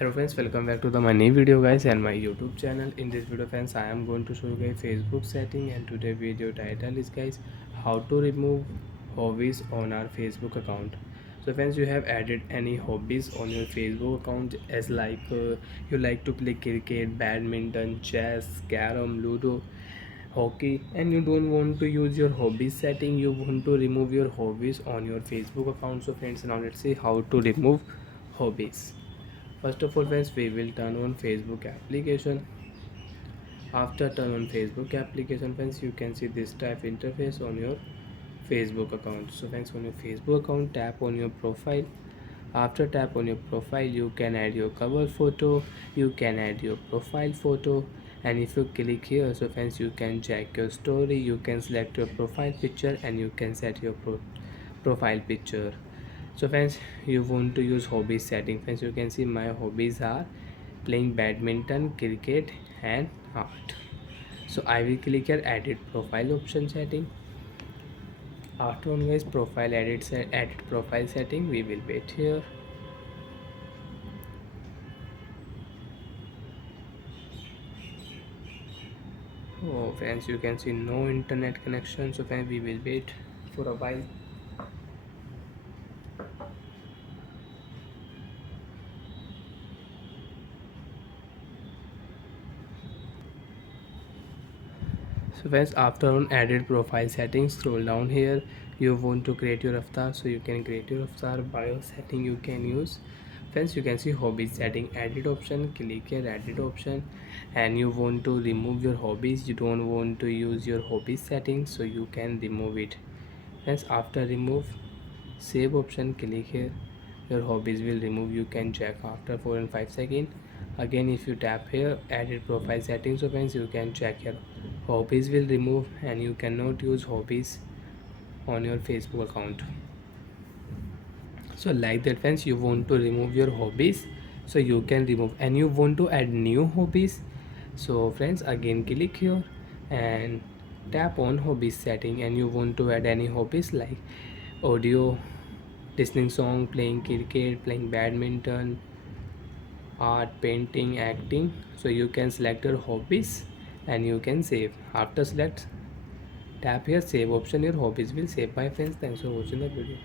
Hello friends, welcome back to my new video guys and my YouTube channel. In this video friends, I am going to show you guys Facebook setting, and today video title is guys how to remove hobbies on our Facebook account. So friends, you have added any hobbies on your Facebook account as you like to play cricket, badminton, chess, carom, ludo, hockey, and you don't want to use your hobbies setting, you want to remove your hobbies on your Facebook account. So friends, now let's see how to remove hobbies. First of all friends, we will turn on Facebook application. After turn on Facebook application friends, you can see this type interface on your Facebook account. So friends, on your Facebook account, tap on your profile. After tap on your profile, you can add your cover photo, you can add your profile photo, and if you click here, so friends, you can check your story, you can select your profile picture, and you can set your profile picture. So friends, you want to use hobbies setting friends, you can see my hobbies are playing badminton, cricket, and art. So I will click here edit profile option setting. After on guys profile edit profile setting, we will wait here. Oh friends, you can see no internet connection, so friends, we will wait for a while. So friends, after on added profile settings, scroll down here. You want to create your avatar, so you can create your avatar. Bio setting you can use friends, you can see hobbies setting, edit option, click here edit option, and you want to remove your hobbies, you don't want to use your hobbies settings, so you can remove it friends. After remove, save option, click here, your hobbies will remove, you can check after 4 and 5 seconds. Again, if you tap here edit profile settings, so friends, you can check your hobbies will remove, and you cannot use hobbies on your Facebook account. So like that friends, you want to remove your hobbies, so you can remove, and you want to add new hobbies. So friends, again click here and tap on hobbies setting, and you want to add any hobbies like audio, listening song, playing cricket, playing badminton, art, painting, acting. So you can select your hobbies and you can save. After select, tap here save option, your hobbies will save. Bye friends, thanks for watching the video.